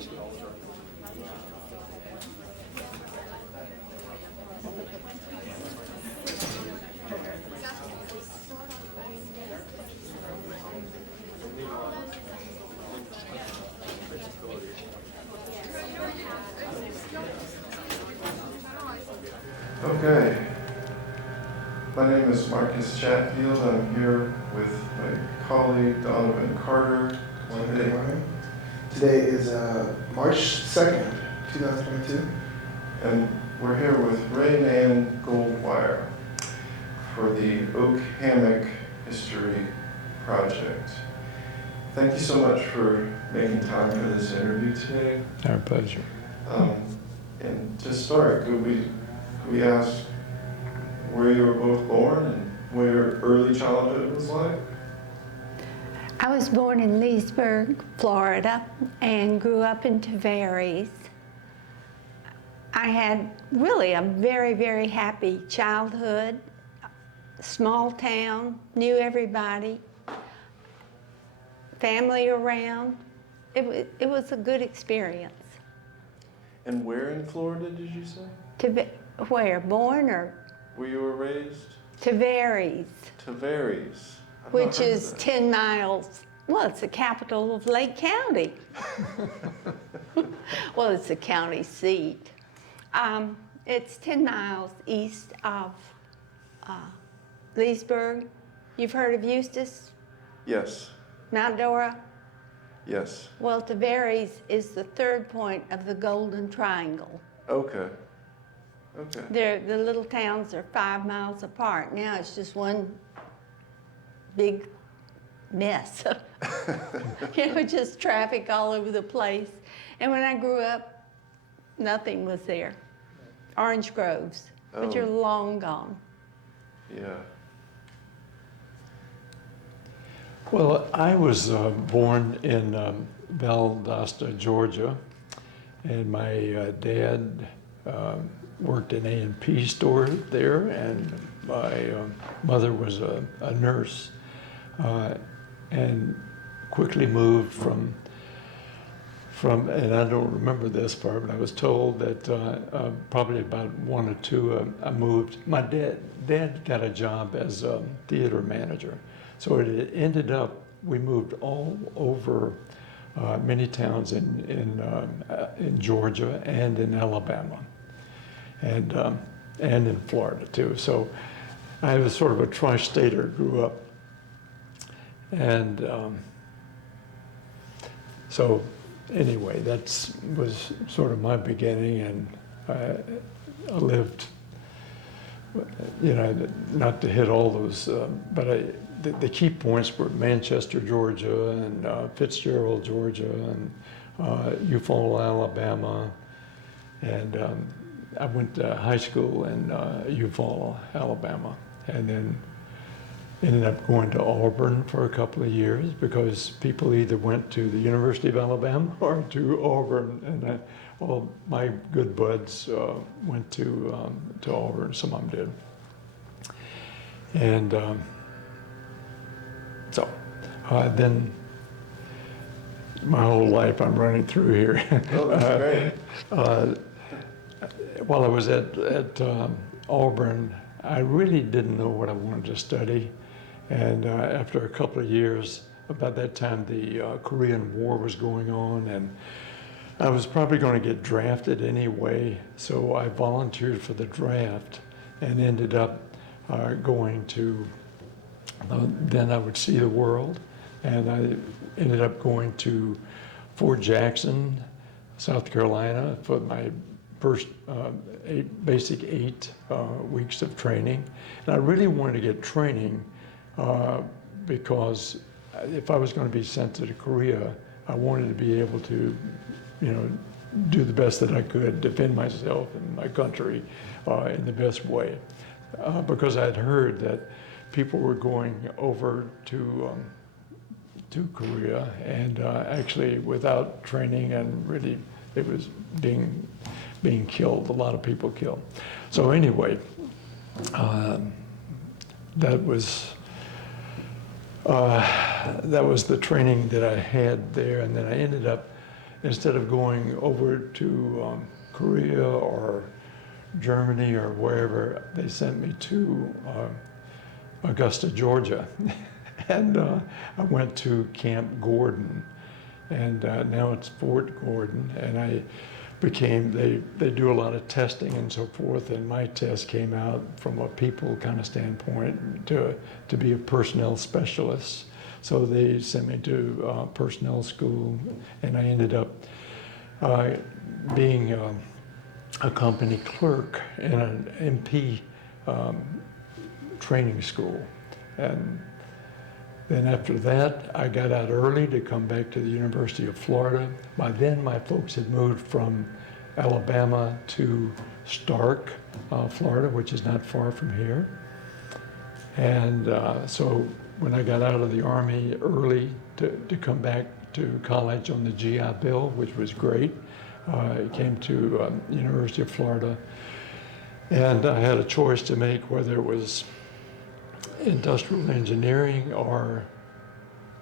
Okay. My name is Marcus Chatfield. I'm here with my colleague Donovan Carter. Good morning. Today is March 2nd, 2022. And we're here with Ray and Goldwire for the Oak Hammock History Project. Thank you so much for making time for this interview today. Our pleasure. And to start, could we ask where you were both born and what your early childhood was like? I was born in Leesburg, Florida, and grew up in Tavares. I had really a very, very happy childhood. Small town, knew everybody, family around. It was a good experience. And where in Florida did you say? Where, born or? Where you were raised? Tavares. Tavares. Which is 10 miles, well, it's the capital of Lake County. Well, it's the county seat. It's 10 miles east of Leesburg. You've heard of Eustis? Yes. Mount Dora? Yes. Well, Tavares is the third point of the Golden Triangle. Okay. Okay. The little towns are 5 miles apart. Now it's just one big mess. Just traffic all over the place. And when I grew up, nothing was there. Orange groves, which are long gone. Yeah. Well, I was born in Valdosta, Georgia, and my dad worked in an A&P store there, and my mother was a nurse, and quickly moved from, and I don't remember this part, but I was told that probably about 1 or 2, I moved. My dad got a job as a theater manager. So it ended up, we moved all over many towns in Georgia and in Alabama, and in Florida too. So I was sort of a tri-stater, grew up. And so anyway, that was sort of my beginning, and I lived, not to hit all those, but the key points were Manchester, Georgia, and Fitzgerald, Georgia, and Eufaula, Alabama, and I went to high school in Eufaula, Alabama, and then ended up going to Auburn for a couple of years because people either went to the University of Alabama or to Auburn, and all my good buds went to Auburn. Some of them did, and so then my whole life I'm running through here. Oh, that's great. While I was at Auburn, I really didn't know what I wanted to study. And after a couple of years, about that time the Korean War was going on, and I was probably going to get drafted anyway, so I volunteered for the draft and ended up going to, then I would see the world, and I ended up going to Fort Jackson, South Carolina for my first basic 8 weeks of training. And I really wanted to get training because if I was going to be sent to Korea, I wanted to be able to, do the best that I could, defend myself and my country in the best way. Because I'd heard that people were going over to Korea and actually without training, and really it was being killed, a lot of people killed. So anyway, that was the training that I had there, and then I ended up instead of going over to Korea or Germany or wherever, they sent me to Augusta, Georgia. And I went to Camp Gordon, and now it's Fort Gordon. And I became, they do a lot of testing and so forth, and my test came out from a people kind of standpoint to be a personnel specialist. So they sent me to personnel school, and I ended up being a company clerk in an MP training school. And then after that, I got out early to come back to the University of Florida. By then, my folks had moved from Alabama to Stark, Florida, which is not far from here. And so when I got out of the Army early to come back to college on the GI Bill, which was great, I came to University of Florida, and I had a choice to make whether it was industrial engineering or,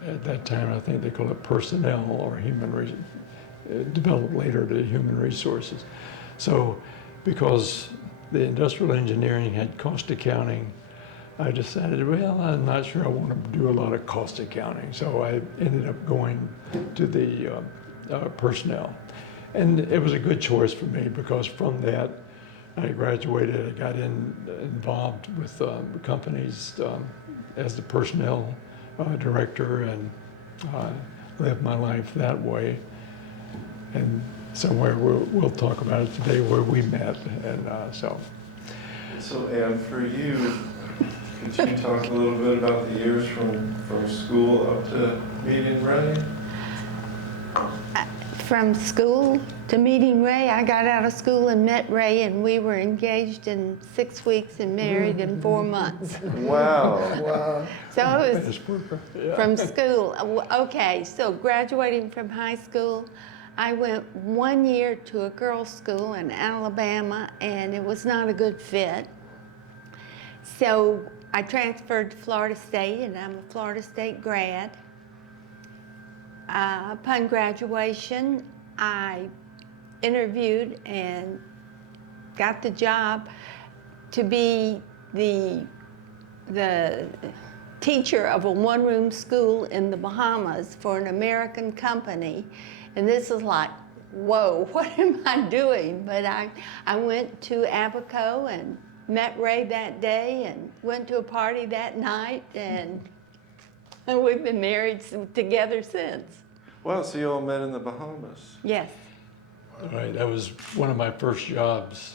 at that time, I think they called it personnel or human developed later to human resources. So because the industrial engineering had cost accounting, I decided, well, I'm not sure I want to do a lot of cost accounting. So I ended up going to the personnel. And it was a good choice for me because from that, I graduated, I got involved with companies as the personnel director, and lived my life that way. And somewhere we'll talk about it today where we met, and so. So, Ann, for you, could you talk a little bit about the years from school up to meeting Ray? From school to meeting Ray, I got out of school and met Ray, and we were engaged in 6 weeks and married in 4 months. Wow. Wow. So it was from school. Okay, so graduating from high school, I went 1 year to a girls' school in Alabama, and it was not a good fit. So I transferred to Florida State, and I'm a Florida State grad. Upon graduation, I interviewed and got the job to be the teacher of a one-room school in the Bahamas for an American company. And this is like, whoa, what am I doing? But I went to Abaco and met Ray that day and went to a party that night, and we've been married together since. Wow, so you all met in the Bahamas. Yes. Right, that was one of my first jobs.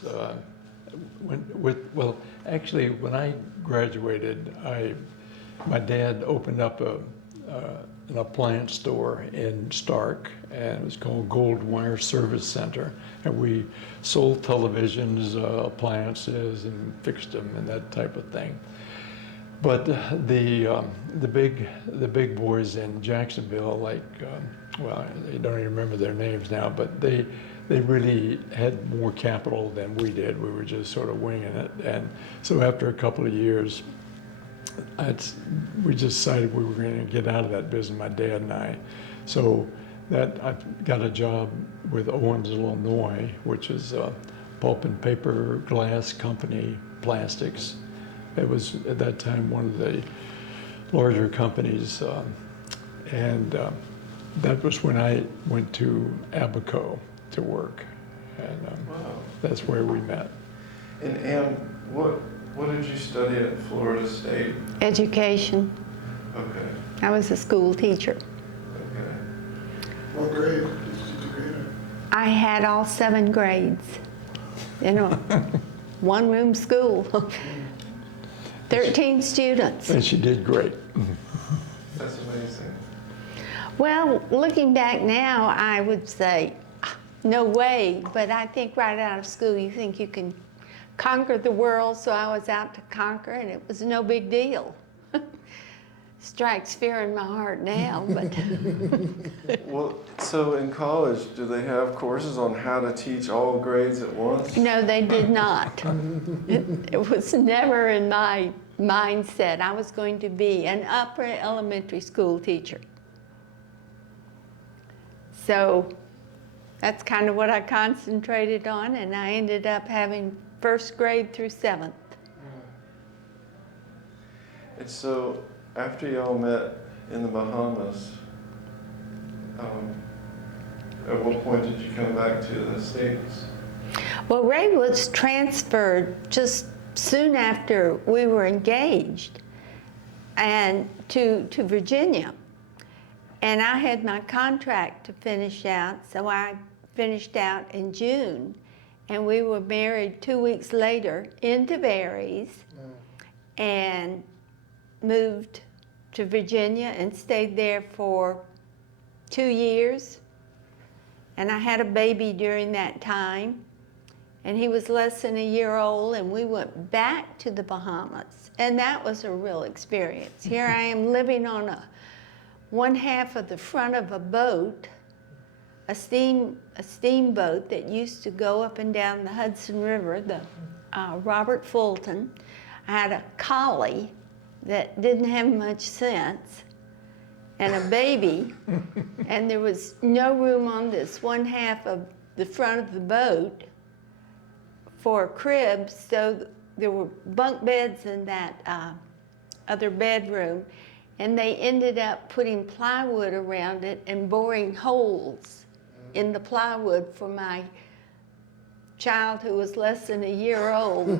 Well, actually, when I graduated, my dad opened up an appliance store in Stark, and it was called Goldwire Service Center. And we sold televisions, appliances, and fixed them and that type of thing. But the big boys in Jacksonville, like, well, I don't even remember their names now, but they really had more capital than we did. We were just sort of winging it. And so after a couple of years, we decided we were going to get out of that business, my dad and I. So I got a job with Owens, Illinois, which is a pulp and paper glass company, plastics. It was at that time one of the larger companies, and that was when I went to Abaco to work, and Wow. that's where we met. And Ann, what did you study at Florida State? Education. Okay. I was a school teacher. Okay. What grade did you grade in? I had all 7 grades in a one-room school. 13 students. And she did great. That's amazing. Well, looking back now, I would say, no way, but I think right out of school, you think you can conquer the world, so I was out to conquer, and it was no big deal. Strikes fear in my heart now, but. Well, so in college, do they have courses on how to teach all grades at once? No, they did not. It was never in my mindset. I was going to be an upper elementary school teacher. So that's kind of what I concentrated on, and I ended up having first grade through 7th. And so, after y'all met in the Bahamas, at what point did you come back to the States? Well, Ray was transferred just soon after we were engaged and to Virginia. And I had my contract to finish out, so I finished out in June. And we were married 2 weeks later in Tavares and moved to Virginia and stayed there for 2 years. And I had a baby during that time. And he was less than a year old, and we went back to the Bahamas. And that was a real experience. Here I am living on one half of the front of a boat, a steamboat that used to go up and down the Hudson River, the Robert Fulton. I had a collie that didn't have much sense, and a baby, and there was no room on this one half of the front of the boat for cribs, so there were bunk beds in that other bedroom, and they ended up putting plywood around it and boring holes in the plywood for my child who was less than a year old.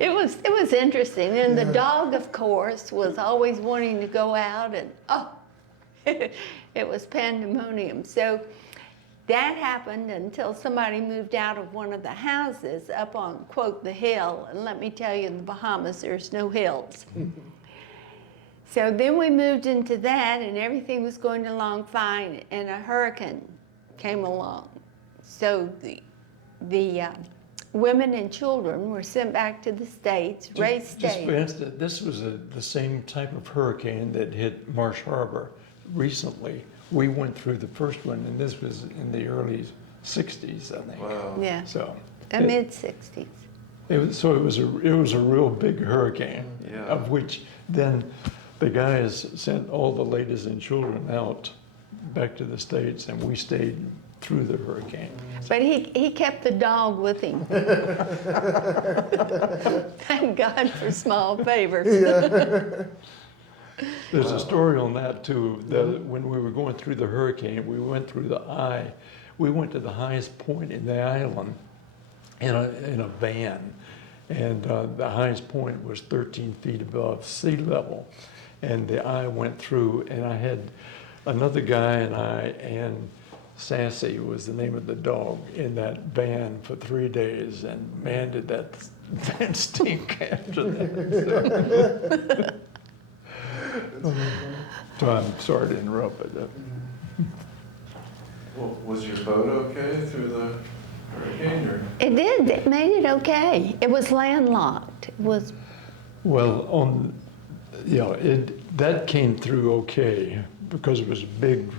It was interesting, and the dog, of course, was always wanting to go out, and it was pandemonium. So that happened until somebody moved out of one of the houses up on, quote, the hill. And let me tell you, in the Bahamas, there's no hills. So then we moved into that, and everything was going along fine, and a hurricane came along. So the women and children were sent back to the States. Ray Just stayed. for instance, this was the same type of hurricane that hit Marsh Harbor recently. We went through the first one, and this was in the early 60s, I think. Wow. Yeah, So the mid-60s. it was a real big hurricane, Yeah. of which then the guys sent all the ladies and children out back to the States, and we stayed through the hurricane. But he kept the dog with him. Thank God for small favors. There's a story on that too, that when we were going through the hurricane, we went through the eye. We went to the highest point in the island in a van, and the highest point was 13 feet above sea level. And the eye went through, and I had another guy and Sassy was the name of the dog, in that van for 3 days, and man, did that stink after that. So I'm sorry to interrupt, but Well, was your boat okay through the hurricane, or? It did. It made it okay. It was landlocked. It was. well, that came through okay because it was a big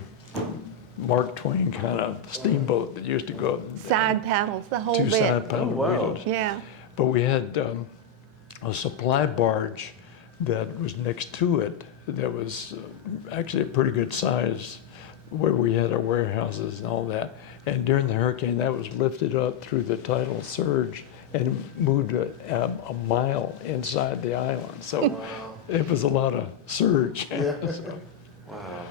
Mark Twain kind of steamboat that used to go Side paddles, the whole two bit. side paddle Oh, wow. wheels. Yeah. But we had a supply barge that was next to it that was actually a pretty good size, where we had our warehouses and all that. And during the hurricane, that was lifted up through the tidal surge and moved a mile inside the island. So Wow. it was a lot of surge. Yeah. So, Wow.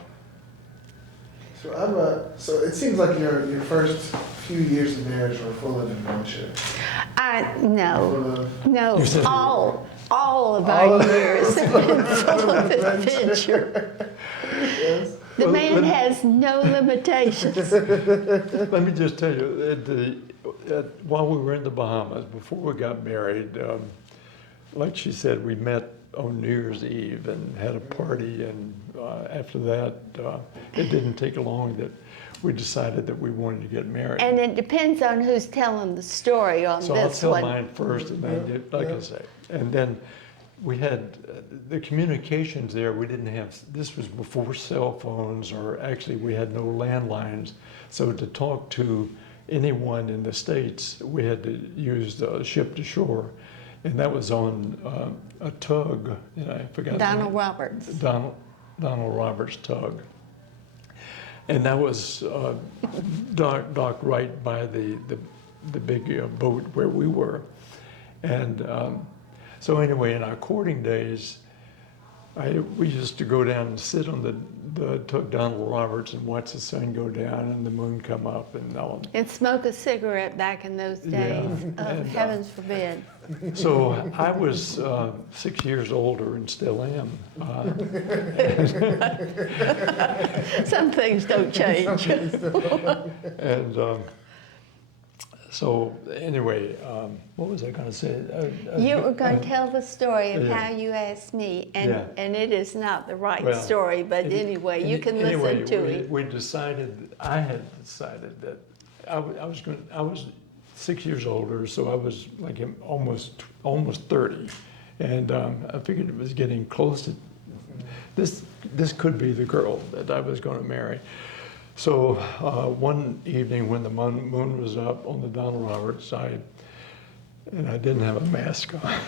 So it seems like your first few years of marriage were full of adventure. No, no, You said- all of All our of it. years have been full of adventure. Yes. The Well, man has no limitations. let me just tell you, while we were in the Bahamas, before we got married, like she said, we met on New Year's Eve and had a party, and after that, it didn't take long that we decided that we wanted to get married. And it depends on who's telling the story on So I'll this tell one. mine first, and then, like I say, and then we had the communications there. We didn't have, this was before cell phones, or actually we had no landlines. So to talk to anyone in the States, we had to use the ship to shore. And that was on a tug, and I forgot the Donald name. Roberts. Donald Roberts tug. And that was docked right by the big boat where we were. And so anyway, in our courting days, we used to go down and sit on the Donald Roberts and watch the sun go down and the moon come up and all. And smoke a cigarette back in those days. Yeah. Oh, And, heavens forbid. So I was 6 years older and still am. Some things don't change. And so anyway, what was I going to say? You were going to tell the story of Yeah. how you asked me, and, Yeah. and it is not the right Well, story, but anyway, you can listen to it. We decided, I had decided that I was 6 years older, so I was like almost 30. And I figured it was getting close to, this could be the girl that I was going to marry. So one evening when the moon was up on the Donald Roberts, and I didn't have a mask on,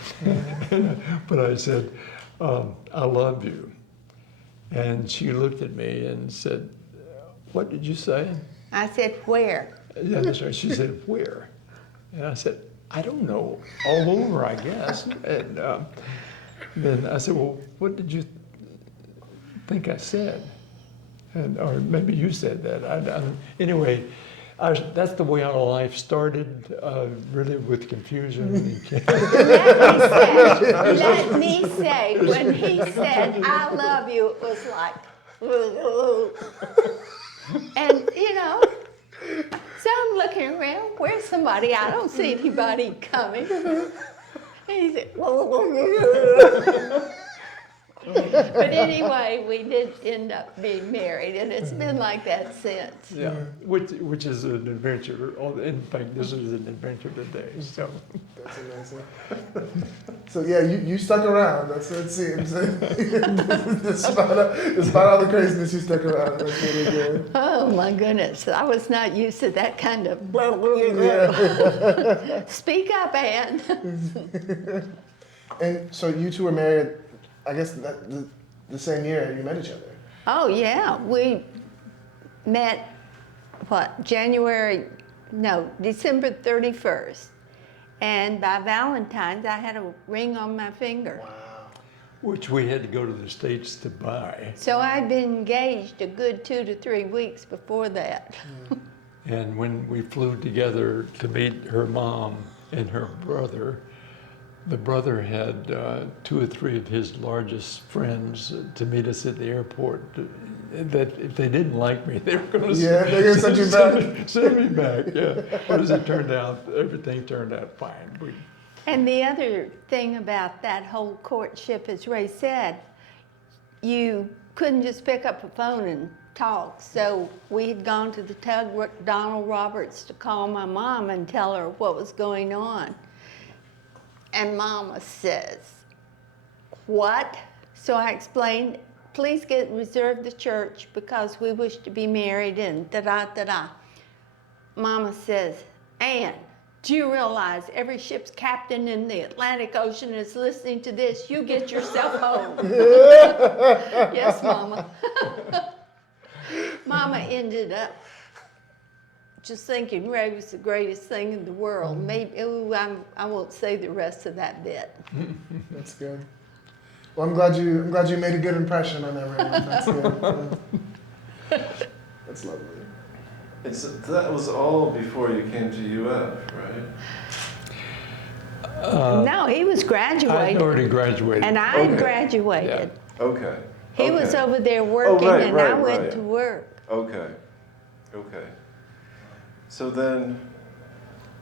but I said, I love you. And she looked at me and said, what did you say? I said, where? Yeah, that's right. She said, where? And I said, I don't know, all over, I guess. And then I said, well, what did you think I said? And, or maybe you said that. Anyway, that's the way our life started, really with confusion. Let me say, when he said, I love you, it was like, and you know, so I'm looking around, where's somebody? I don't see anybody coming. And he said, but anyway, we did end up being married, and it's been like that since. Yeah, which is an adventure. In fact, this is an adventure today. So That's amazing. So yeah, you stuck around. That's what it seems. Despite all the craziness, you stuck around. That's really good. Oh my goodness, I was not used to that kind of. Speak up, Ann. And so you two were married, I guess the same year you met each other. Oh yeah, we met, December 31st. And by Valentine's, I had a ring on my finger. Wow. which we had to go to the States to buy. So I'd been engaged a good 2 to 3 weeks before that. And when we flew together to meet her mom and her brother, the brother had 2 or 3 of his largest friends to meet us at the airport. That if they didn't like me, they were going to send you back. Send me back, yeah. But as it turned out, everything turned out fine. And the other thing about that whole courtship, as Ray said, you couldn't just pick up a phone and talk. So we had gone to the Donald Roberts to call my mom and tell her what was going on. And Mama says, "What?" So I explained, "Please reserve the church because we wish to be married," and da-da-da-da. Mama says, "Ann, do you realize every ship's captain in the Atlantic Ocean is listening to this? You get yourself home." Yes, Mama. Mama ended up just thinking Ray was the greatest thing in the world. Maybe I won't say the rest of that bit. That's good. Well, I'm glad you made a good impression on everyone. That's good. That's lovely. That was all before you came to UF, right? No, he was I'd graduated, already graduated. and I had Okay. graduated. Okay. He was Okay. over there working, right, and I right, went right. to work. Okay. Okay. So then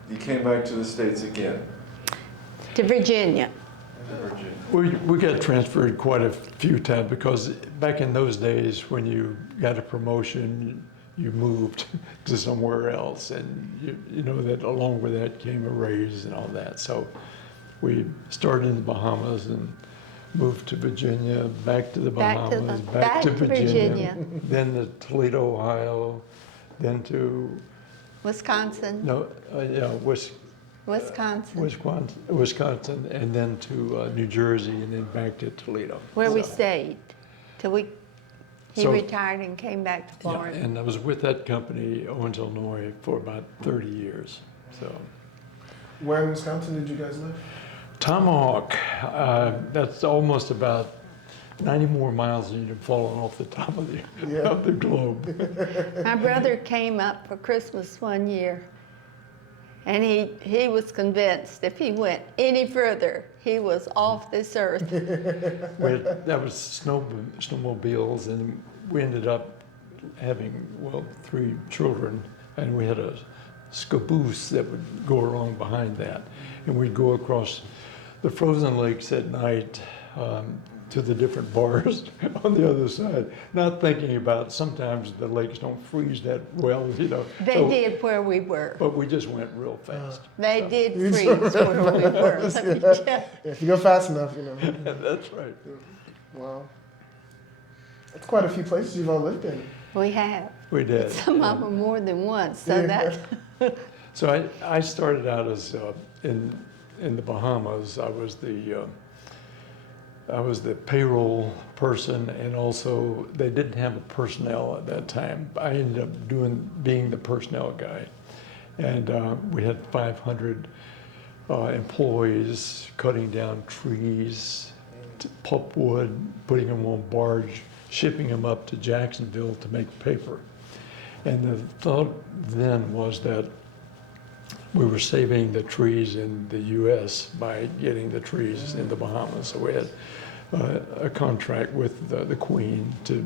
you came back to the States again, To Virginia. to Virginia. We got transferred quite a few times because back in those days when you got a promotion, you moved to somewhere else, and you know that along with that came a raise and all that. So we started in the Bahamas and moved to Virginia, back to the Bahamas, back to Virginia, then to Toledo, Ohio, then to Wisconsin, Wisconsin, and then to New Jersey, and then back to Toledo. where we So, stayed till we He retired and came back to Yeah, Florida. and I was with that company, Owens, Illinois, for about 30 years. So, Where in Wisconsin did you guys live? Tomahawk, that's almost about 90 more miles than you've fallen off the top of the globe. My brother came up for Christmas one year, and he was convinced if he went any further, he was off this earth. That was snowmobiles, and we ended up having, well, 3 children, and we had a caboose that would go along behind that. And we'd go across the frozen lakes at night to the different bars on the other side, not thinking about sometimes the lakes don't freeze that well, you know. They did where we were. But we just went real fast. They did freeze where we were. Let me tell you. Yeah, if you go fast enough, you know. That's right. Wow. That's quite a few places you've all lived in. We have. We did. Some of them more than once, so Yeah. that. So I started out as in the Bahamas. I was the payroll person, and also they didn't have a personnel at that time. I ended up being the personnel guy, and we had 500 employees cutting down trees, pulpwood, putting them on barge, shipping them up to Jacksonville to make paper. And the thought then was that we were saving the trees in the U.S. by getting the trees in the Bahamas. So we had a contract with the Queen to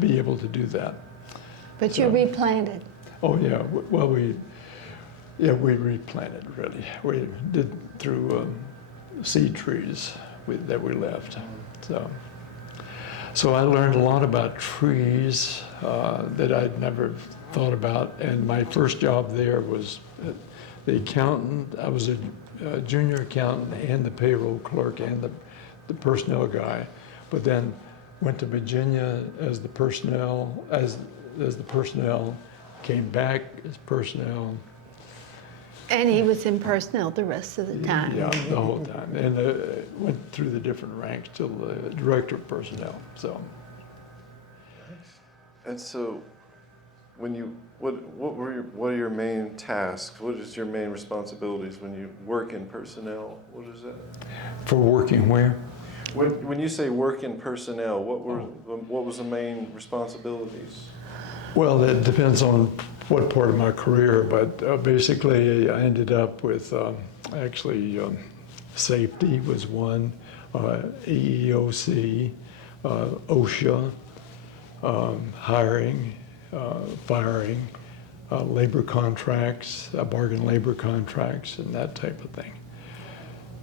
be able to do that. But you replanted. Oh yeah, well we replanted really. We did through seed trees that we left. So I learned a lot about trees that I'd never thought about. And my first job there was the accountant. I was a junior accountant and the payroll clerk and the personnel guy, but then went to Virginia as the personnel, came back as personnel. And he was in personnel the rest of the time. Yeah, the whole time, and went through the different ranks till the director of personnel. So. And so, when you what are your main tasks? What is your main responsibilities when you work in personnel? What is that? For working where? When you say work in personnel, what was the main responsibilities? Well, that depends on what part of my career, but basically I ended up with safety was one, EEOC, OSHA, hiring, firing, labor contracts, bargain labor contracts, and that type of thing.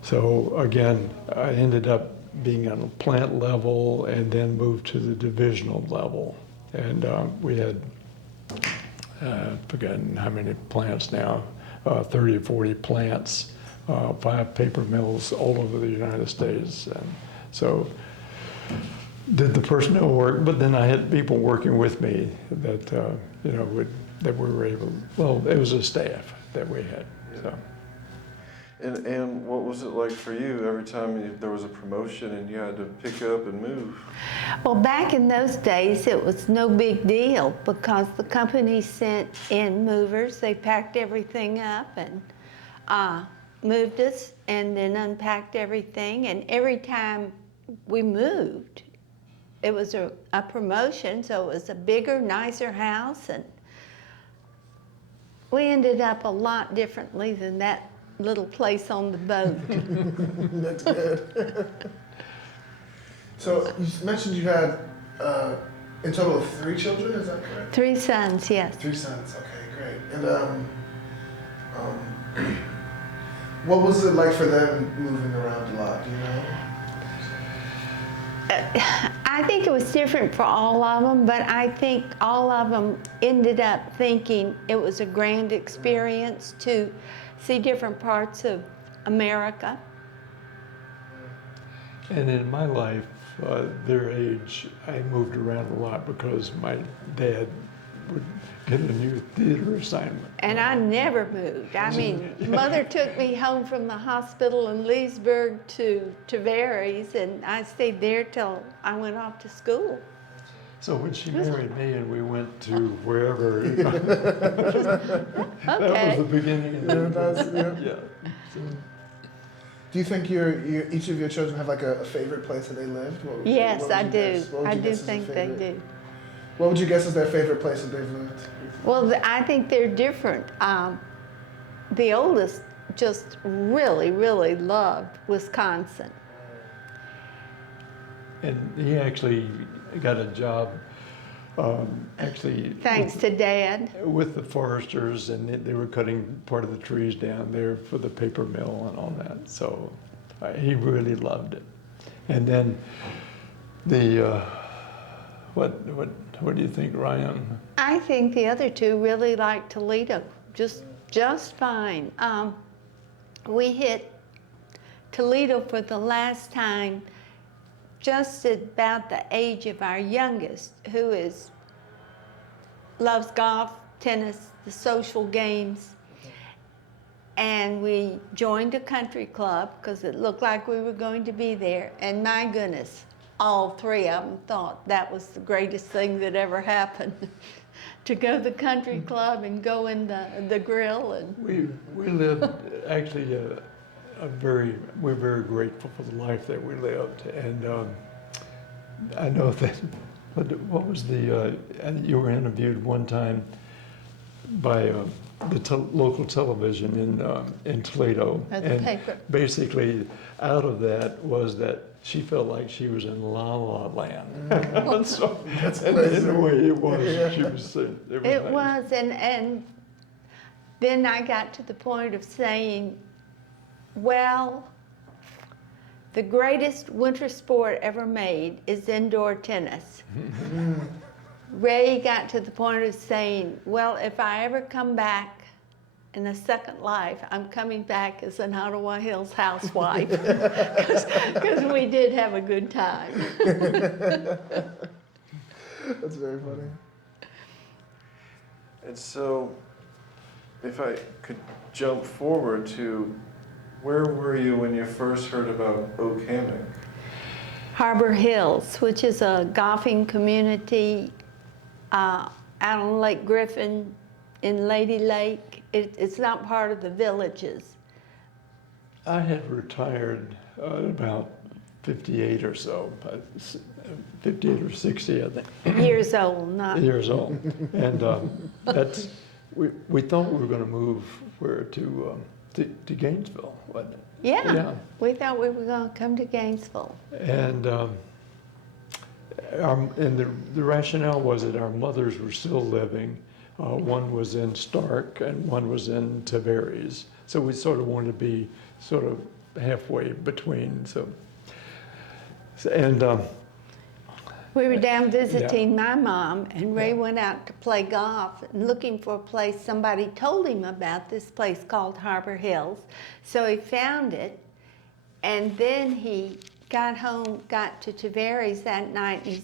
So again, I ended up being on a plant level and then moved to the divisional level. And we had, forgotten how many plants now, 30 or 40 plants, 5 paper mills all over the United States. And so did the personnel work, but then I had people working with me that, that we were able, well, it was a staff that we had, so. And what was it like for you every time there was a promotion and you had to pick up and move? Well, back in those days, it was no big deal because the company sent in movers. They packed everything up and moved us and then unpacked everything. And every time we moved, it was a promotion, so it was a bigger, nicer house. And we ended up a lot differently than that little place on the boat. That's good. So you mentioned you had in total of 3 children, is that correct? 3 sons, yes. 3 sons, okay, great. And what was it like for them moving around a lot, do you know? I think it was different for all of them, but I think all of them ended up thinking it was a grand experience to see different parts of America. And in my life, their age, I moved around a lot because my dad would get a new theater assignment. And I never moved. I mean, Mother took me home from the hospital in Leesburg to Tavares, and I stayed there till I went off to school. So when she married me and we went to wherever, that was the beginning of Yeah, it. that's, yeah. Yeah. So, Do you think each of your children have like a favorite place that they lived? What would you- Yes, what would I you do. guess- what would I you do guess is their think they favorite- do. What would you guess is their favorite place that they've lived? Well, I think they're different. The oldest just really, really loved Wisconsin. and he actually got a job, actually. Thanks to Dad. With the foresters, and they were cutting part of the trees down there for the paper mill and all that. So he really loved it. And then the what do you think, Ryan? I think the other two really like Toledo, just fine. We hit Toledo for the last time just at about the age of our youngest, who loves golf, tennis, the social games. And we joined a country club because it looked like we were going to be there. And my goodness, all three of them thought that was the greatest thing that ever happened. To go to the country club and go in the grill. And We lived actually we're very grateful for the life that we lived. And I know that, what was and you were interviewed one time by the local television in Toledo. At the and paper. Basically, out of that was that she felt like she was in La La Land. So, and in a way, it was. Yeah. She was. It it nice. was, and then I got to the point of saying, well, the greatest winter sport ever made is indoor tennis. Ray got to the point of saying, well, if I ever come back in a second life, I'm coming back as an Ottawa Hills housewife, because we did have a good time. That's very funny. And so, if I could jump forward to, where were you when you first heard about Oak Hammock? Harbor Hills, which is a golfing community out on Lake Griffin in Lady Lake. It's not part of the villages. I had retired about 58 or so, 58 or 60, I think. Years old, not. Years old. And we thought we were going to move to Gainesville, wasn't it? Yeah, Yeah. we thought we were going to come to Gainesville. And the rationale was that our mothers were still living. One was in Stark and one was in Tavares. So we sort of wanted to be sort of halfway between. We were down visiting my mom, and Ray went out to play golf and looking for a place. Somebody told him about this place called Harbor Hills. So he found it, and then he got home, got to Tavares that night.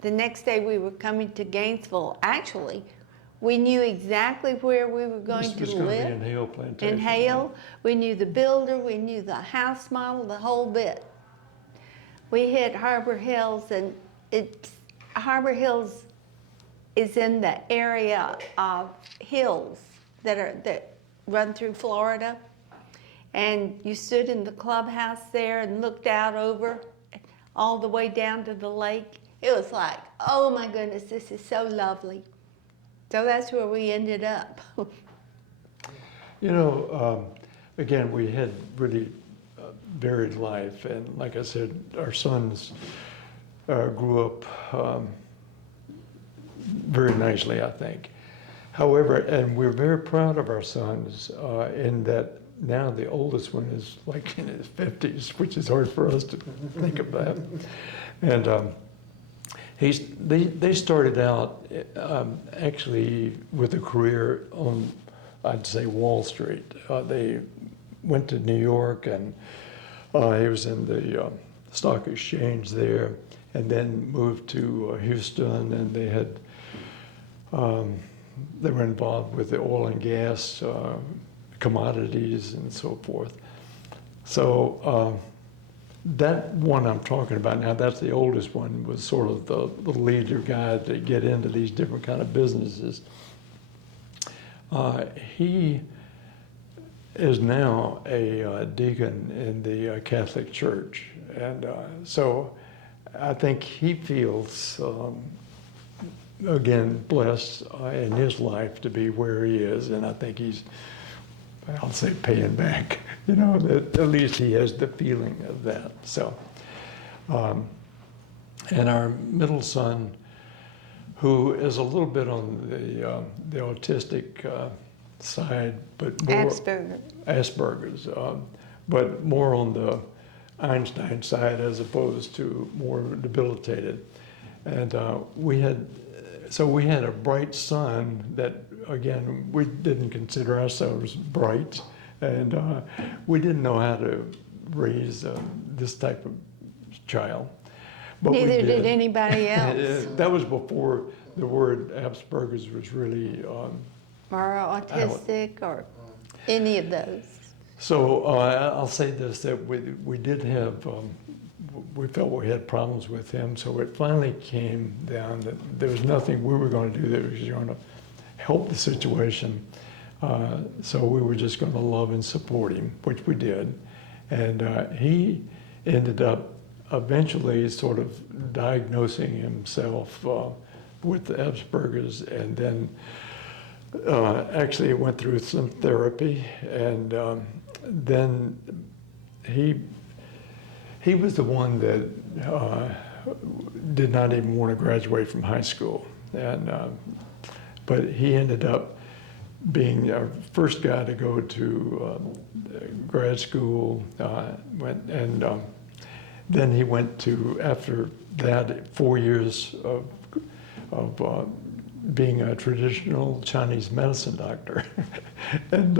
The next day we were coming to Gainesville. Actually, we knew exactly where we were going This was to going to be live. in Hale Plantation. In Hale, we knew the builder, we knew the house model, the whole bit. We hit Harbor Hills, and Harbor Hills is in the area of hills that run through Florida. And you stood in the clubhouse there and looked out over all the way down to the lake. It was like, oh my goodness, this is so lovely. So that's where we ended up. You know, again, we had really varied life, and like I said, our sons grew up very nicely, I think. However, and we're very proud of our sons in that now the oldest one is like in his 50s, which is hard for us to think of that. And they started out actually with a career on, I'd say, Wall Street. They went to New York, and he was in the stock exchange there, and then moved to Houston, and they had they were involved with the oil and gas commodities and so forth. So that one I'm talking about now, that's the oldest one, was sort of the leader guy to get into these different kind of businesses. He is now a deacon in the Catholic Church. And so I think he feels, again, blessed in his life to be where he is. And I think he's, I'll say, paying back. You know, at least he has the feeling of that. So, and our middle son, who is a little bit on the autistic side, but more Asperger's, but more on the Einstein side as opposed to more debilitated. And we had a bright son that, again, we didn't consider ourselves bright, and we didn't know how to raise this type of child. But Neither did anybody else. That was before the word Asperger's was really Or autistic or any of those. So I'll say this, that we did have, we felt we had problems with him, so it finally came down that there was nothing we were going to do that was going to help the situation. So we were just going to love and support him, which we did. And he ended up eventually sort of diagnosing himself with the Asperger's, and then actually went through some therapy, and then he was the one that did not even want to graduate from high school, and but he ended up being our first guy to go to grad school, then he went to, after that, 4 years of being a traditional Chinese medicine doctor. And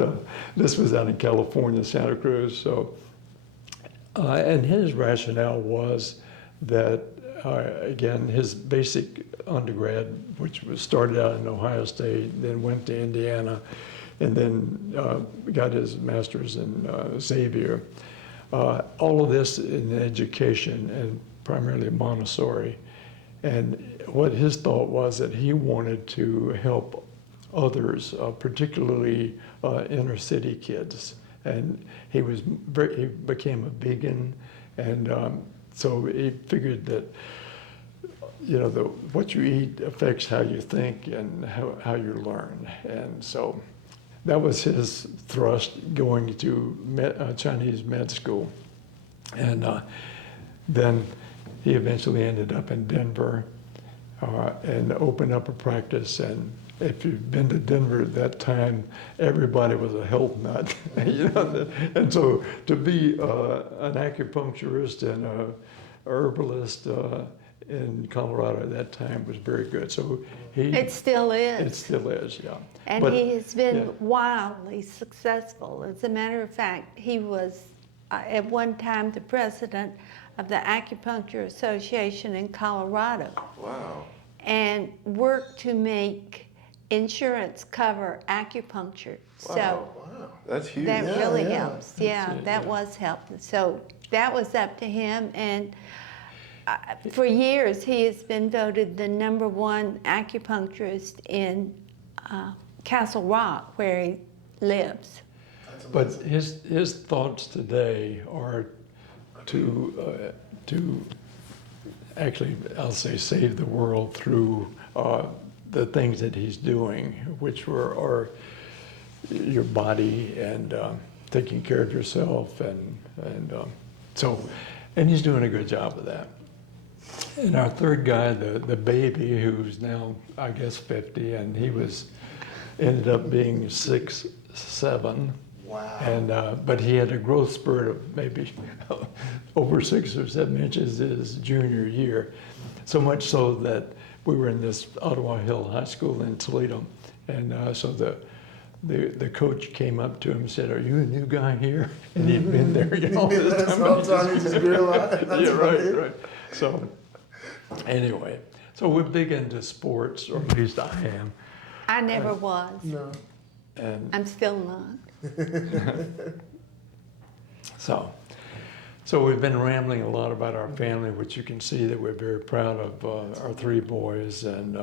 this was out in California, Santa Cruz. So, and his rationale was that, again, his basic undergrad, which was started out in Ohio State, then went to Indiana, and then got his master's in Xavier. All of this in education, and primarily Montessori. And what his thought was that he wanted to help others, particularly inner city kids. And he became a vegan, and so he figured that, you know, what you eat affects how you think and how you learn. And so that was his thrust, going to Chinese med school. And then he eventually ended up in Denver and opened up a practice. And if you've been to Denver at that time, everybody was a health nut. You know? And so to be an acupuncturist and a herbalist in Colorado at that time was very good. So It still is. It still is, yeah. And he has been wildly successful. As a matter of fact, he was at one time the president of the Acupuncture Association in Colorado. Wow. And worked to make insurance cover acupuncture. Wow. So That's huge. that really yeah. helps. Yeah, that was helpful. So that was up to him. And for years, he has been voted the #1 acupuncturist in Castle Rock, where he lives. But his thoughts today are to actually, I'll say, save the world through the things that he's doing, which are your body and taking care of yourself, and he's doing a good job of that. And our third guy, the baby, who's now, I guess, 50, and he ended up being 6'7". Wow. And but he had a growth spurt of maybe over 6 or 7 inches his junior year, so much so that we were in this Ottawa Hill High School in Toledo, and so the coach came up to him and said, "Are you a new guy here?" And he'd been there, you know, all this time. Sometimes you just realize. Yeah, right. So anyway, so we're big into sports, or at least I am. I never was. No. And I'm still not. So we've been rambling a lot about our family, which you can see that we're very proud of our 3 boys, and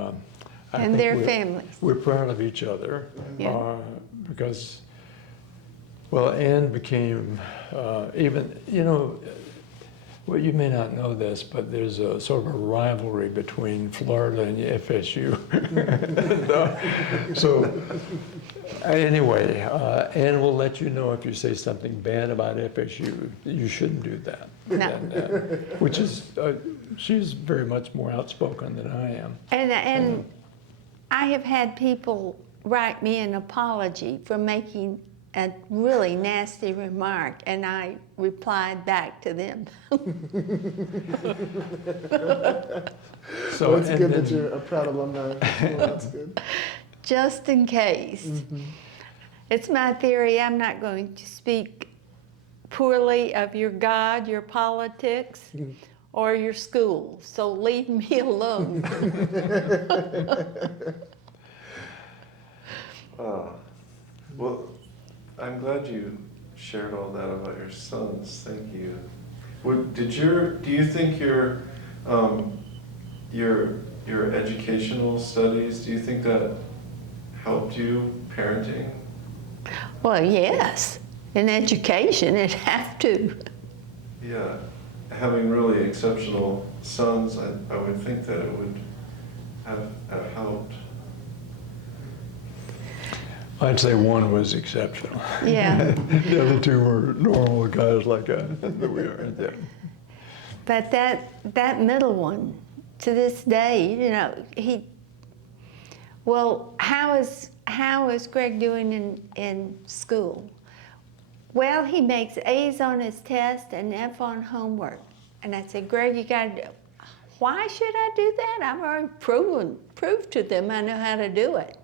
I think their families. We're proud of each other Yeah. because, well, Ann became even, you know, well, you may not know this, but there's a sort of a rivalry between Florida and FSU. So anyway, Ann will let you know if you say something bad about FSU. You shouldn't do that. No. And, which is, she's very much more outspoken than I am. And I have had people write me an apology for making a really nasty remark, and I replied back to them. So Well, it's and good then- that you're a proud alumni. Well, that's good. Just in case. It's my theory, I'm not going to speak poorly of your God, your politics, or your school, so leave me alone. Well, I'm glad you shared all that about your sons. Thank you. Do you think your educational studies, do you think that helped you parenting? Well, yes, in education, it have to. Yeah, having really exceptional sons, I would think that it would have helped. I'd say one was exceptional. Yeah. The other 2 were normal guys like that we are. Yeah. But that middle one, to this day, you know, well, how is Greg doing in school? Well, he makes A's on his test and F on homework. And I said, Greg, you got to do. Why should I do that? I've already proved to them I know how to do it.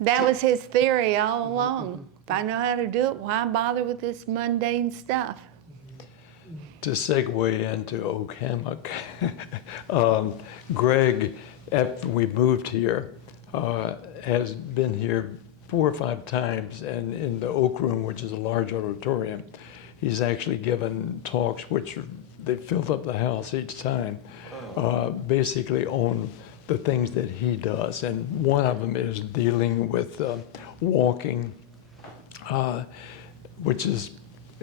That was his theory all along. If I know how to do it, why bother with this mundane stuff? To segue into Oak Hammock, Greg, after we moved here, has been here 4 or 5 times, and in the Oak Room, which is a large auditorium, he's actually given talks which they filled up the house each time, basically on the things that he does. And one of them is dealing with walking, which is,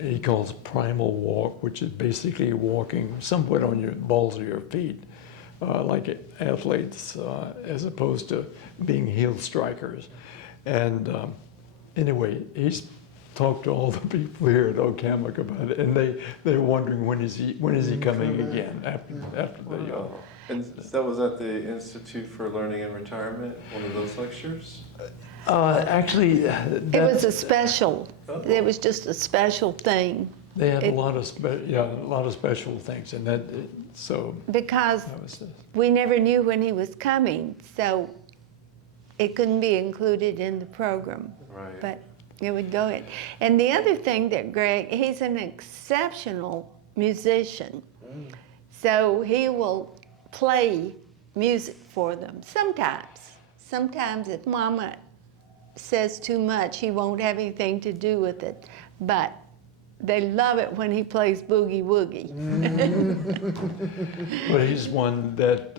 he calls primal walk, which is basically walking somewhat on your balls of your feet, like athletes, as opposed to being heel strikers. And anyway, he's talked to all the people here at Oak Hammock about it, and they're wondering when is he coming again after the. Wow. And that was at the Institute for Learning and Retirement, one of those lectures? Actually, It was a special. It was just a special thing. they had a lot of special things, and so Because that was we never knew when he was coming, so it couldn't be included in the program. Right. But it would go in. And the other thing that Greg, he's an exceptional musician. So he will play music for them sometimes. Sometimes if Mama says too much, he won't have anything to do with it. But they love it when he plays boogie woogie. But he's one that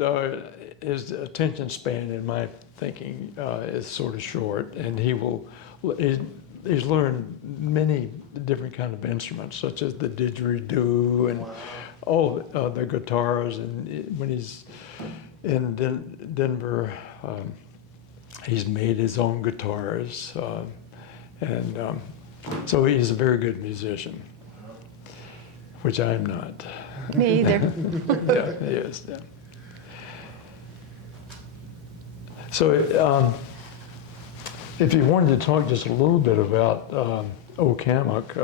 his attention span, in my thinking, is sort of short, and he's learned many different kind of instruments, such as the didgeridoo and the guitars. And when he's in Denver, he's made his own guitars, and so he's a very good musician, which I'm not. Me either. Yeah, he is. Yeah. So, if you wanted to talk just a little bit about Oak Hammock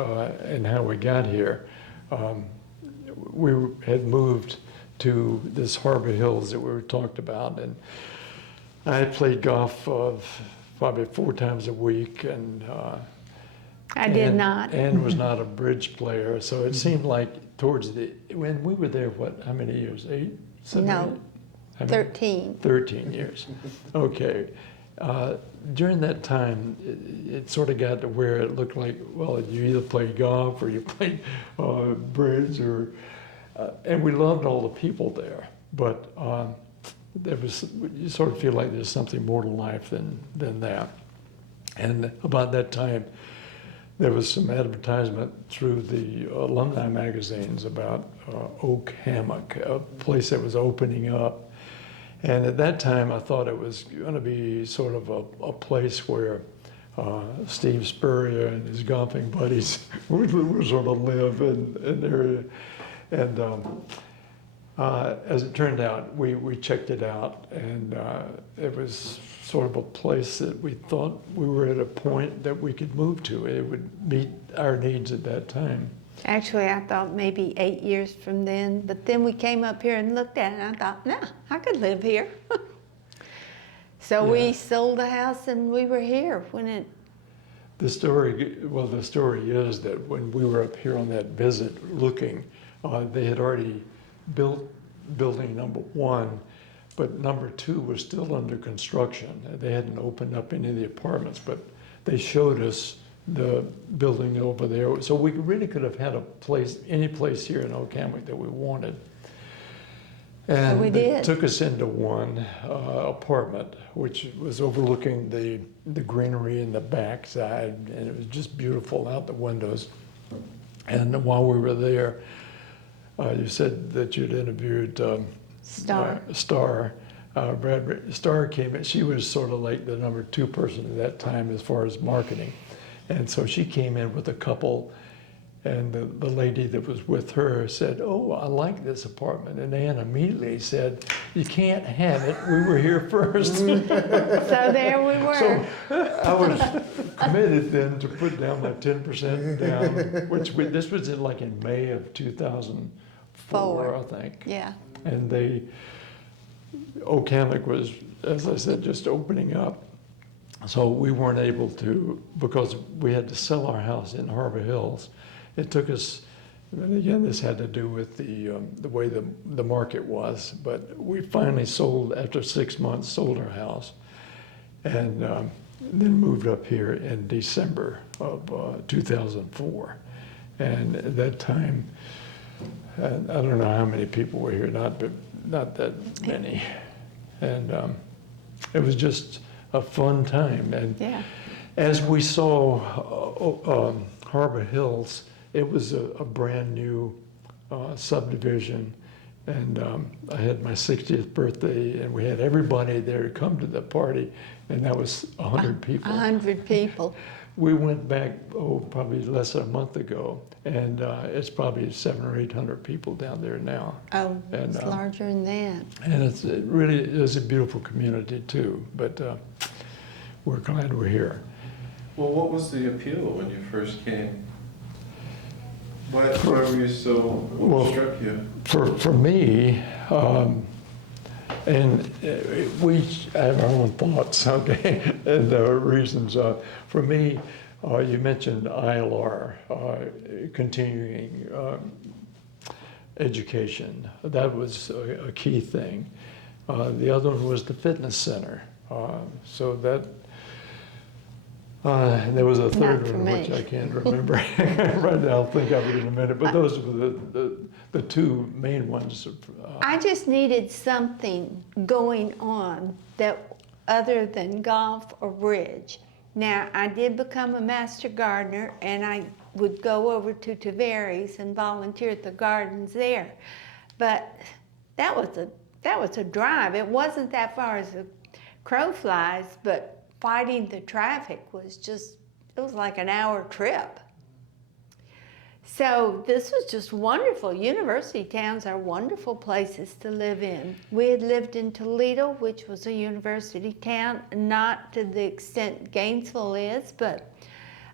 and how we got here, we had moved to this Harbor Hills that we talked about, and I had played golf probably 4 times a week, and I did not. Ann was not a bridge player, so it seemed like when we were there, how many years? 8, 7, No, 8? How many? 13. 13 years. Okay. During that time, it sort of got to where it looked like, well, you either played golf or you played bridge, and we loved all the people there. But you sort of feel like there's something more to life than that. And about that time, there was some advertisement through the alumni magazines about Oak Hammock, a place that was opening up. And at that time, I thought it was going to be sort of a place where Steve Spurrier and his golfing buddies would sort of live in area. And as it turned out, we checked it out, and it was sort of a place that we thought we were at a point that we could move to. It would meet our needs at that time. Actually, I thought maybe 8 years from then, but then we came up here and looked at it, and I thought, no, I could live here. So Yeah. we sold the house, and we were here when it. The story is that when we were up here on that visit looking, they had already built building number 1, but number 2 was still under construction. They hadn't opened up any of the apartments, but they showed us the building over there. So we really could have had a place, any place here in Oak Hammock that we wanted. And we they did. took us into one apartment, which was overlooking the greenery in the backside, and it was just beautiful out the windows. And while we were there, you said that you'd interviewed Star. Bradbury. Star came in. She was sort of like the number 2 person at that time as far as marketing. And so she came in with a couple, and the lady that was with her said, "Oh, I like this apartment." And Ann immediately said, "You can't have it. We were here first." So there we were. So I was committed then to put down my 10% down, this was in May of 2004, I think. Yeah. And Oak Hammock was, as I said, just opening up. So we weren't able to, because we had to sell our house in Harbor Hills. It took us, and again, this had to do with the way the market was, but we finally sold, after 6 months, sold our house, and then moved up here in December of 2004. And at that time, I don't know how many people were here, not that many. And it was just a fun time. And Yeah. as we saw Harbor Hills, it was a brand new subdivision. And I had my 60th birthday, and we had everybody there to come to the party, and that was 100 people. 100 people. We went back, probably less than a month ago, and it's probably 700 or 800 people down there now. Oh, And, it's larger than that. And it really is a beautiful community too, but we're glad we're here. Well, what was the appeal when you first came? Why were you so, what struck you? For me, and we have our own thoughts, okay, and reasons. For me, you mentioned ILR, continuing education. That was a key thing. The other one was the fitness center. So that, there was a third Not for one, which me. I can't remember right now. I'll think of it in a minute. But those were the 2 main ones. I just needed something going on that other than golf or bridge. Now, I did become a master gardener, and I would go over to Tavares and volunteer at the gardens there. But that was a drive. It wasn't that far as the crow flies, but fighting the traffic was it was like an hour trip. So this was just wonderful. University towns are wonderful places to live in. We had lived in Toledo, which was a university town, not to the extent Gainesville is, but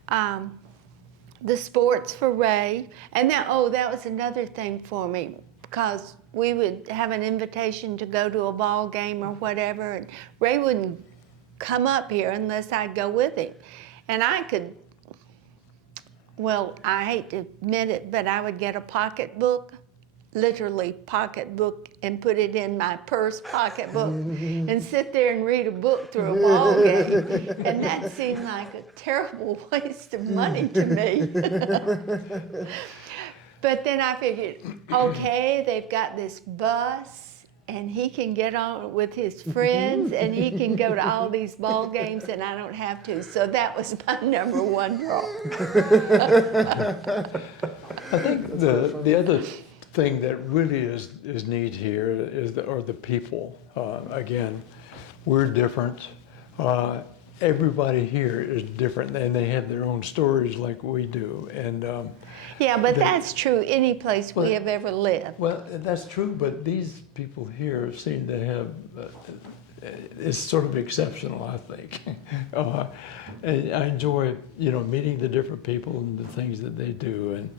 the sports for Ray. And that was another thing for me, because we would have an invitation to go to a ball game or whatever, and Ray wouldn't come up here unless I'd go with him. And I could, well, I hate to admit it, but I would get a pocketbook literally pocketbook and put it in my purse pocketbook and sit there and read a book through a ball game. And that seemed like a terrible waste of money to me. But then I figured, okay, they've got this bus and he can get on with his friends and he can go to all these ball games and I don't have to. So that was my number one draw. I think the other thing that really is neat here are the people. Again, we're different. Everybody here is different, and they have their own stories like we do. And yeah, but that's true any place we have ever lived. well, that's true. But these people here seem to have it's sort of exceptional, I think. And I enjoy, meeting the different people and the things that they do. And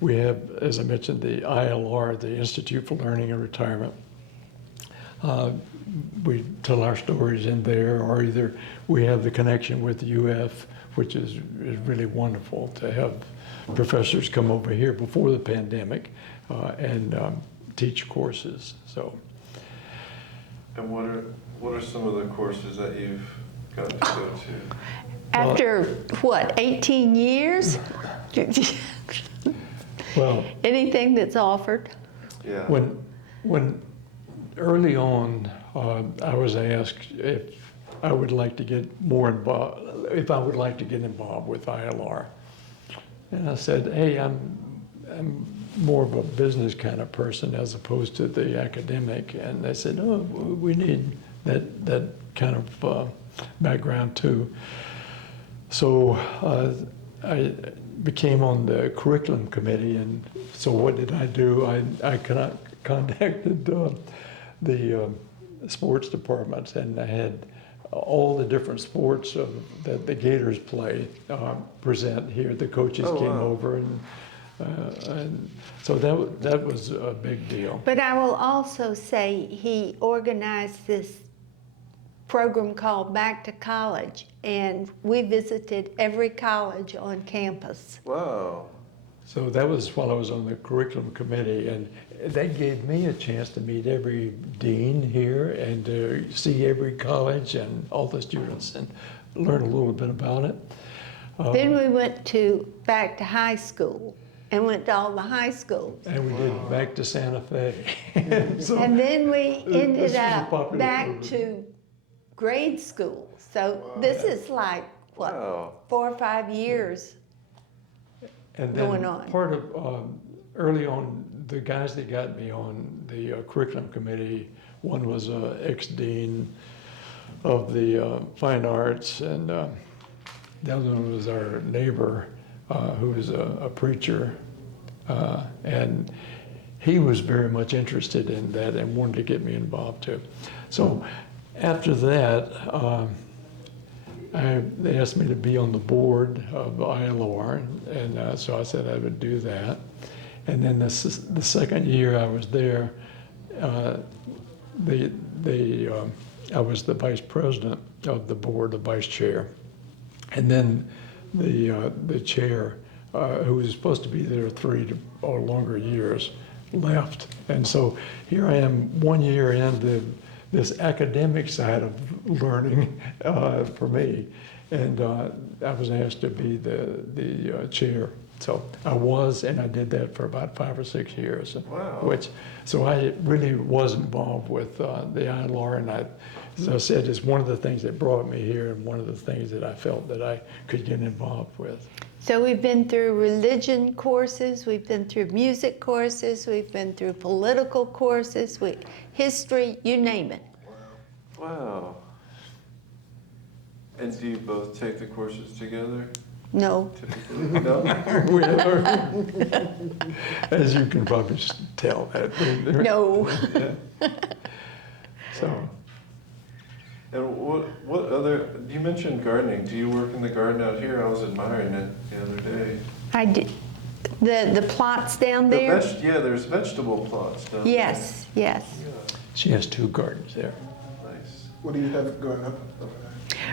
we have, as I mentioned, the ILR, the Institute for Learning and Retirement. We tell our stories in there, or either we have the connection with the UF, which is really wonderful to have professors come over here before the pandemic and teach courses. So. And what are some of the courses that you've gotten to go to? After, what, 18 years? Well, Anything that's offered. Yeah. when early on, I was asked if I would like to get more involved, if I would like to get involved with ILR. And I said, hey, I'm more of a business kind of person as opposed to the academic. And they said, oh, we need that kind of background too. So I became on the curriculum committee, and so what did I do? I contacted the sports departments, and I had all the different sports that the Gators play present here. The coaches came over, and so that was a big deal. But I will also say he organized this program called Back to College, and we visited every college on campus. Wow. So that was while I was on the curriculum committee, and that gave me a chance to meet every dean here and to see every college and all the students and learn a little bit about it. Then we went back to high school and went to all the high schools. And we did back to Santa Fe. So And then we this ended was a up popular back program. to grade school. So this is like, what, Wow. 4 or 5 years. And then going on. part of, early on, the guys that got me on the curriculum committee, one was ex-dean of the fine arts, and the other one was our neighbor who was a preacher, and he was very much interested in that and wanted to get me involved too. So after that, they asked me to be on the board of ILR, and so I said I would do that. And then the second year I was there, I was the vice president of the board, the vice chair. And then the chair, who was supposed to be there 3 or longer years, left. And so here I am 1 year into this academic side of learning for me. And I was asked to be the chair. So I was, and I did that for about 5 or 6 years. Wow. So I really was involved with the ILR, and as I said, it's one of the things that brought me here and one of the things that I felt that I could get involved with. So we've been through religion courses, we've been through music courses, we've been through political courses, history, you name it. Wow. And do you both take the courses together? No. Typically? No? We are, as you can probably tell. No. So. And what other, you mentioned gardening. Do you work in the garden out here? I was admiring it the other day. I did. The plots down there? Yeah, there's vegetable plots down there. Yes, yes. Yeah, She has 2 gardens there. nice. What do you have going up over there?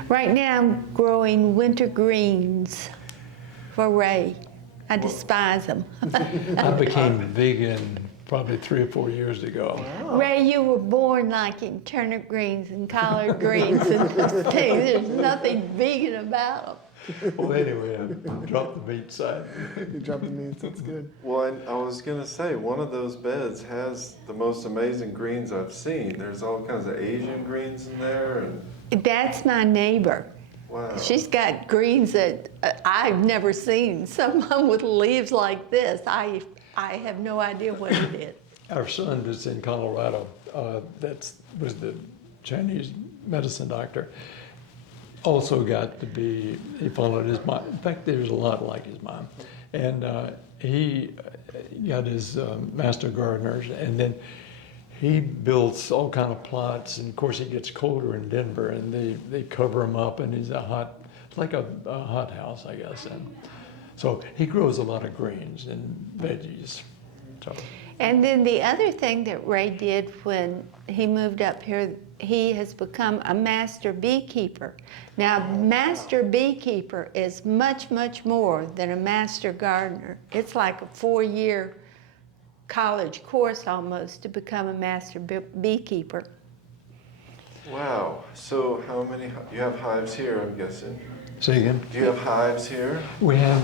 Right now I'm growing winter greens for Ray. I despise them. I became vegan probably 3 or 4 years ago. Ray, you were born liking turnip greens and collard greens and things. There's nothing vegan about them. Well, anyway, I dropped the meat side. You dropped the meats, that's good. Well, I was gonna say, one of those beds has the most amazing greens I've seen. There's all kinds of Asian greens in there, and That's my neighbor. wow. She's got greens that I've never seen. Some of them with leaves like this. I have no idea what it is. Our son that's in Colorado, was the Chinese medicine doctor, also got to be, he followed his mom. In fact, he was a lot like his mom. And he got his master gardeners, and then he builds all kind of plots. And of course, it gets colder in Denver, and they cover him up, and he's it's like a hot house, I guess. And so he grows a lot of greens and veggies. So. And then the other thing that Ray did when he moved up here, he has become a master beekeeper. Now, master beekeeper is much, much more than a master gardener. It's like a 4-year college course almost to become a master beekeeper. Wow. So how many, you have hives here, I'm guessing? Say again? Do you have hives here? We have,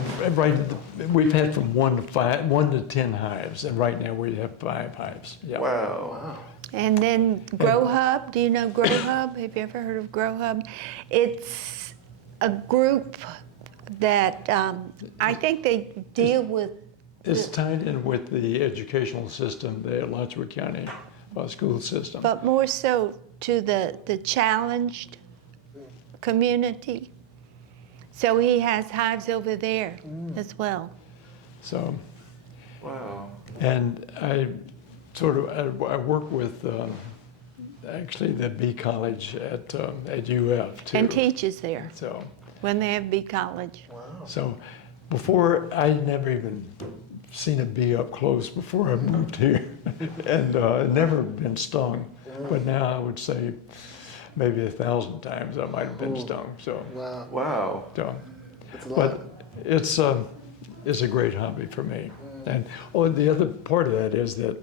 we've had from 1 to 10 hives, and right now we have 5 hives. Yeah. Wow. And then Grow Hub, do you know Grow Hub? Have you ever heard of Grow Hub? It's a group that I think they deal with. It's tied in with the educational system, the Alachua County school system. But more so to the challenged community. So he has hives over there as well. So, Wow. and I work with actually the bee college at UF too. And teaches there So, when they have bee college. Wow. so before I never even seen a bee up close before I moved here, and never been stung. But now I would say maybe 1,000 times I might have been stung. So, Wow. Wow. so That's a lot. but it's a great hobby for me. And the other part of that is that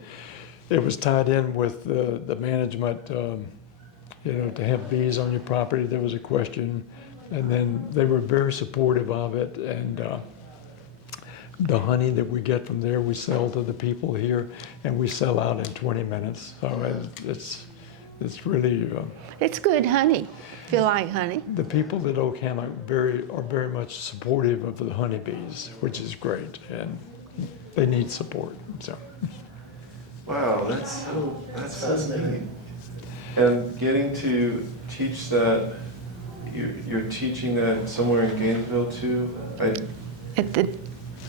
it was tied in with the management. To have bees on your property, there was a question, and then they were very supportive of it. And the honey that we get from there, we sell to the people here, and we sell out in 20 minutes. So it's really. It's good honey, if you like honey. The people at Oak Hammock are very much supportive of the honeybees, which is great, and they need support. So. Wow, that's fascinating. And getting to teach that, you're teaching that somewhere in Gainesville too?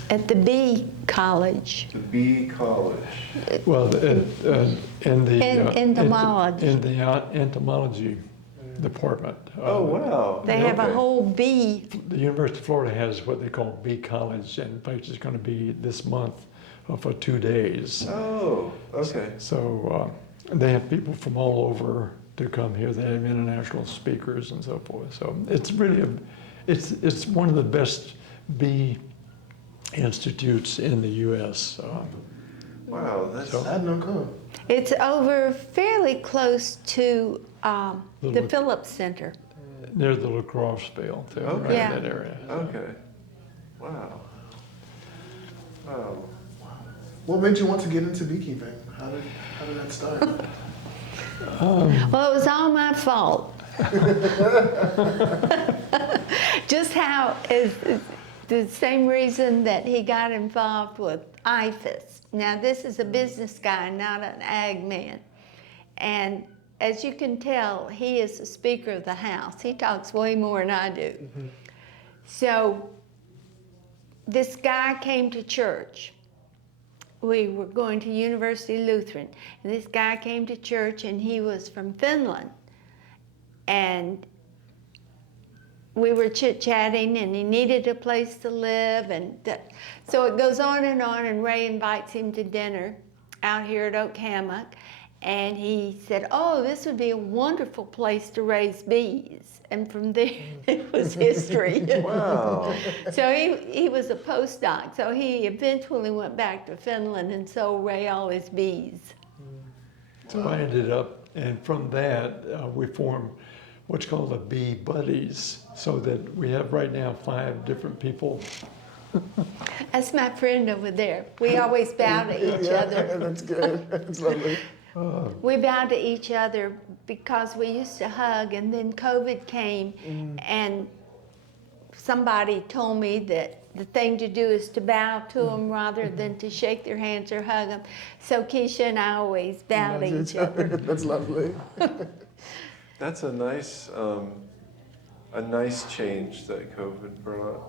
At the bee college. The bee college. Well, in the Entomology. in the entomology department. Oh, wow. They have a Okay. whole bee. The University of Florida has what they call bee college, and in fact, it's going to be this month for 2 days. Oh, okay. So they have people from all over to come here. They have international speakers and so forth. So it's really it's one of the best bee institutes in the U.S. Wow, that's I had no clue. It's over fairly close to the Little- Phillips Center. Near the lacrosse field, too, right in Yeah. that area. okay. Wow. Wow. What made you want to get into beekeeping? How did that start? Well, it was all my fault. Just how is the same reason that he got involved with IFAS. Now, this is a business guy, not an ag man. And as you can tell, he is the Speaker of the House. He talks way more than I do. Mm-hmm. So this guy came to church. We were going to University Lutheran, and this guy came to church, and he was from Finland. And we were chit-chatting, and he needed a place to live, and so it goes on, and Ray invites him to dinner out here at Oak Hammock, And he said, oh, this would be a wonderful place to raise bees. And from there, it was history. Wow. So he was a postdoc. So he eventually went back to Finland and sold Ray all his bees. So I ended up, and from that, we formed what's called the Bee Buddies, so that we have right now 5 different people. That's my friend over there. We always bow to each other. That's good. That's lovely. We bow to each other because we used to hug, and then COVID came, and somebody told me that the thing to do is to bow to them rather than to shake their hands or hug them. So Keisha and I always bow to each other. That's lovely. That's a nice change that COVID brought.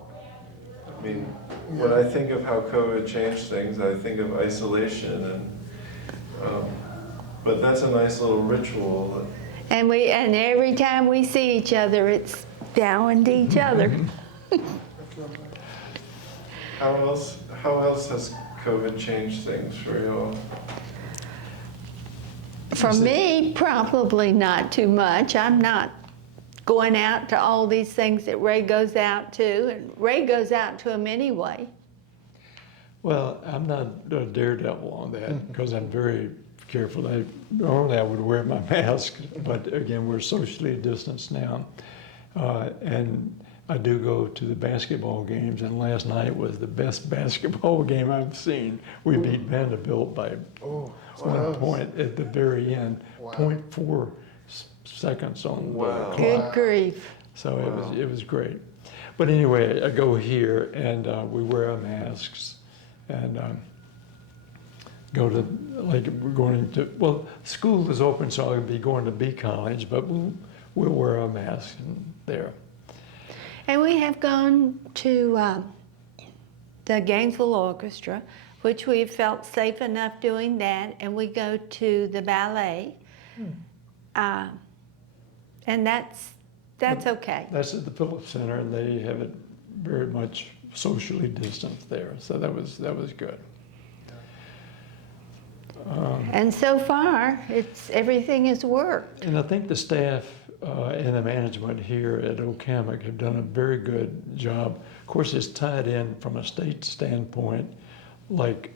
I mean, when I think of how COVID changed things, I think of isolation, and but that's a nice little ritual. And every time we see each other, it's bowing to each other. How else has COVID changed things for you all? For me, probably not too much. I'm not going out to all these things that Ray goes out to, and Ray goes out to them anyway. Well, I'm not a daredevil on that because I'm very careful. Normally I would wear my mask, but again, we're socially distanced now. And I do go to the basketball games, and last night was the best basketball game I've seen. We beat Vanderbilt by 1 point at the very end, 0.4 seconds on the clock. Good grief. So it was great. But anyway, I go here and we wear our masks and go to, like we're going to, well, school is open, so I'll be going to Bee College, but we'll wear our masks there. And we have gone to the Gainesville Orchestra, which we felt safe enough doing that, and we go to the ballet, and that's okay. That's at the Phillips Center, and they have it very much socially distanced there, so that was good. And so far, everything has worked. And I think the staff and the management here at Hammock have done a very good job. Of course, it's tied in from a state standpoint, like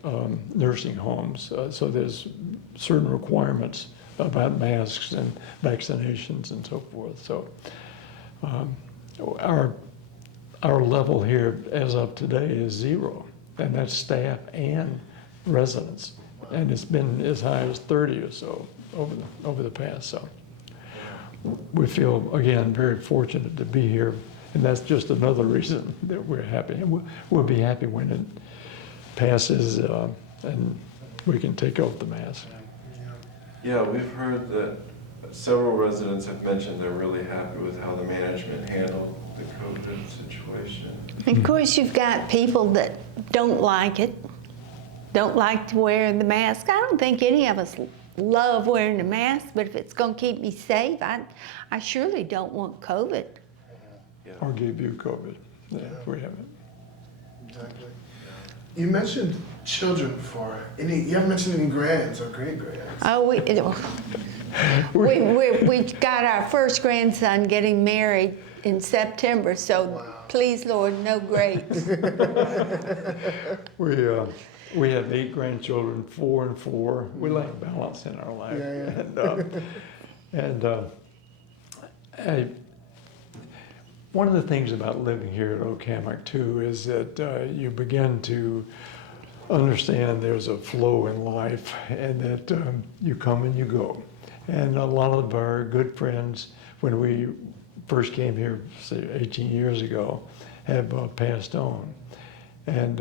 nursing homes. So there's certain requirements about masks and vaccinations and so forth. So our level here as of today is 0, and that's staff and residents. And it's been as high as 30 or so over the past. So we feel, again, very fortunate to be here, and that's just another reason that we're happy. And we'll be happy when it passes and we can take off the mask. Yeah, we've heard that several residents have mentioned they're really happy with how the management handled the COVID situation. Of course, you've got people that don't like it, don't like wearing the mask. I don't think any of us love wearing the mask, but if it's going to keep me safe, I surely don't want COVID. Yeah. Or give you COVID, if we have it. Exactly. You mentioned children before. You haven't mentioned any grands or great-grands. Oh, we got our first grandson getting married in September, so please, Lord, no greats. We have 8 grandchildren, 4 and 4. We like balance in our life. One of the things about living here at Hammock too is that you begin to understand there's a flow in life, and that you come and you go. And a lot of our good friends, when we first came here, say 18 years ago, have passed on. And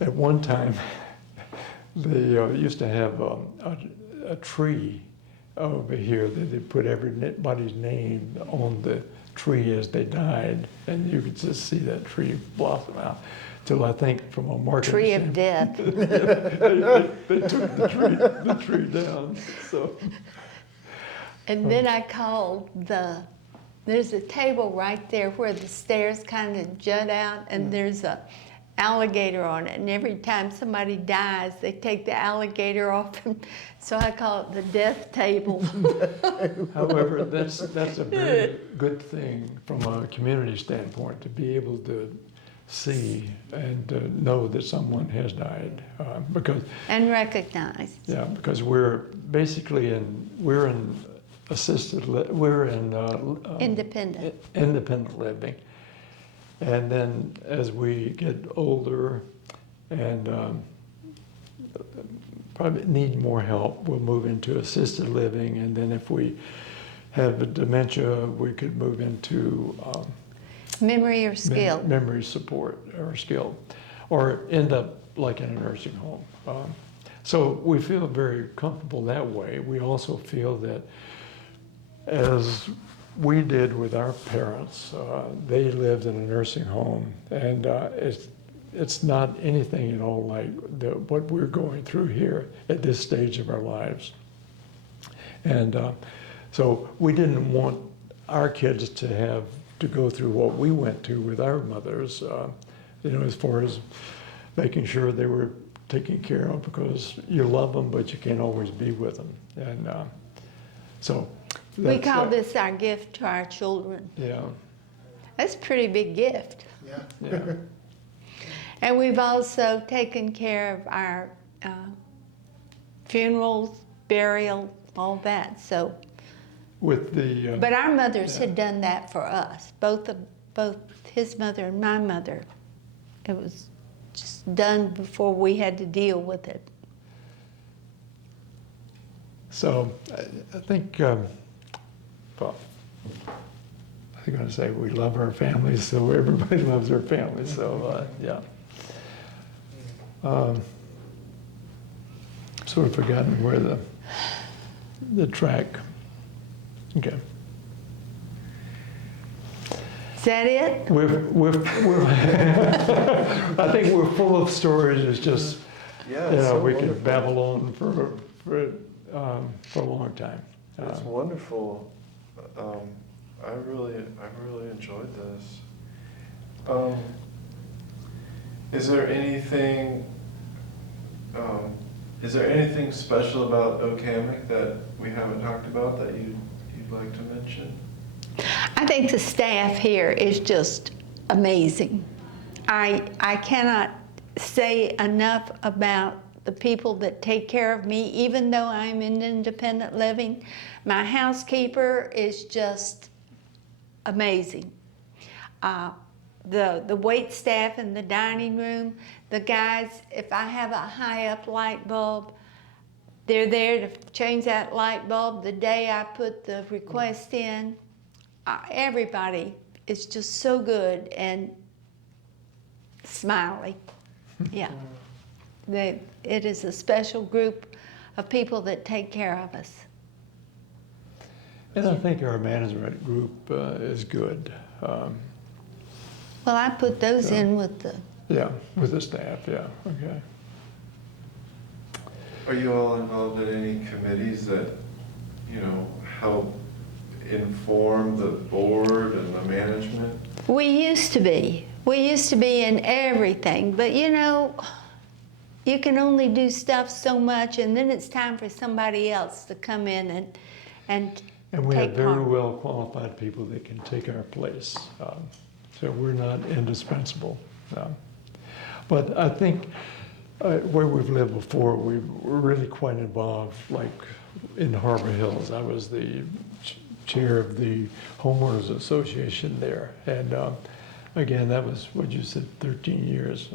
at one time, they used to have a tree over here that they put everybody's name on the tree as they died, and you could just see that tree blossom out. Till I think from a marketing Tree of death. they took the tree down. So. And then I called there's a table right there where the stairs kind of jut out, and there's alligator on it, and every time somebody dies, they take the alligator off, and so I call it the death table. However, that's a very good thing from a community standpoint, to be able to see and to know that someone has died, because And recognized. yeah, because we're basically we're in Independent. independent living, and then as we get older and probably need more help, we'll move into assisted living, and then if we have a dementia, we could move into Memory or skill. memory support or skill, or end up like in a nursing home. So we feel very comfortable that way. We also feel that, as we did with our parents, they lived in a nursing home, and it's not anything at all like what we're going through here at this stage of our lives. And so we didn't want our kids to have to go through what we went through with our mothers, as far as making sure they were taken care of, because you love them, but you can't always be with them. And so We call this our gift to our children. Yeah, That's a pretty big gift. Yeah. yeah. And we've also taken care of our funerals, burial, all that. So, With the but our mothers Yeah. had done that for us, both his mother and my mother. It was just done before we had to deal with it. so I think, well, I was going to say we love our families, so everybody loves their families. So yeah. Sort of forgotten where the track. Okay. Is that it? We're I think we're full of stories. It's just, Yeah, it's so we wonderful. could babble on for a long time. It's wonderful. I really enjoyed this. Is there anything special about Oak Hammock that we haven't talked about that you'd like to mention? I think the staff here is just amazing. I cannot say enough about the people that take care of me, even though I'm in independent living. My housekeeper is just amazing. The wait staff in the dining room, the guys, if I have a high up light bulb, they're there to change that light bulb the day I put the request in. Everybody is just so good and smiley. Yeah. It is a special group of people that take care of us. And I think our management group is good. Well, I put those in with the... Yeah, with the staff, yeah, okay. Are you all involved in any committees that, help inform the board and the management? We used to be. We used to be in everything, but you can only do stuff so much, and then it's time for somebody else to come in and we have take very part. well qualified people that can take our place. So we're not indispensable. But I think where we've lived before, we were really quite involved, like in Harbor Hills. I was the chair of the homeowners association there. And again, that was what you said, 13 years.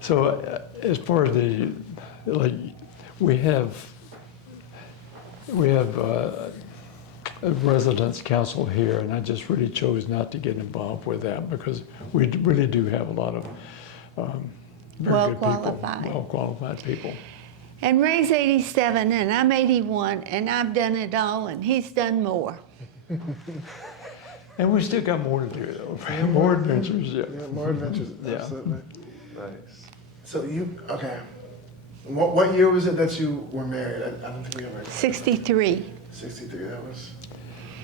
So as far as we have a residence council here, and I just really chose not to get involved with that because we really do have a lot of very good people, well-qualified people. And Ray's 87 and I'm 81 and I've done it all and he's done more. And we still got more to do though, more adventures, yeah. Yeah, more adventures, Yeah. absolutely. Nice. So okay. What year was it that you were married? I don't think we ever. 63. 63, that was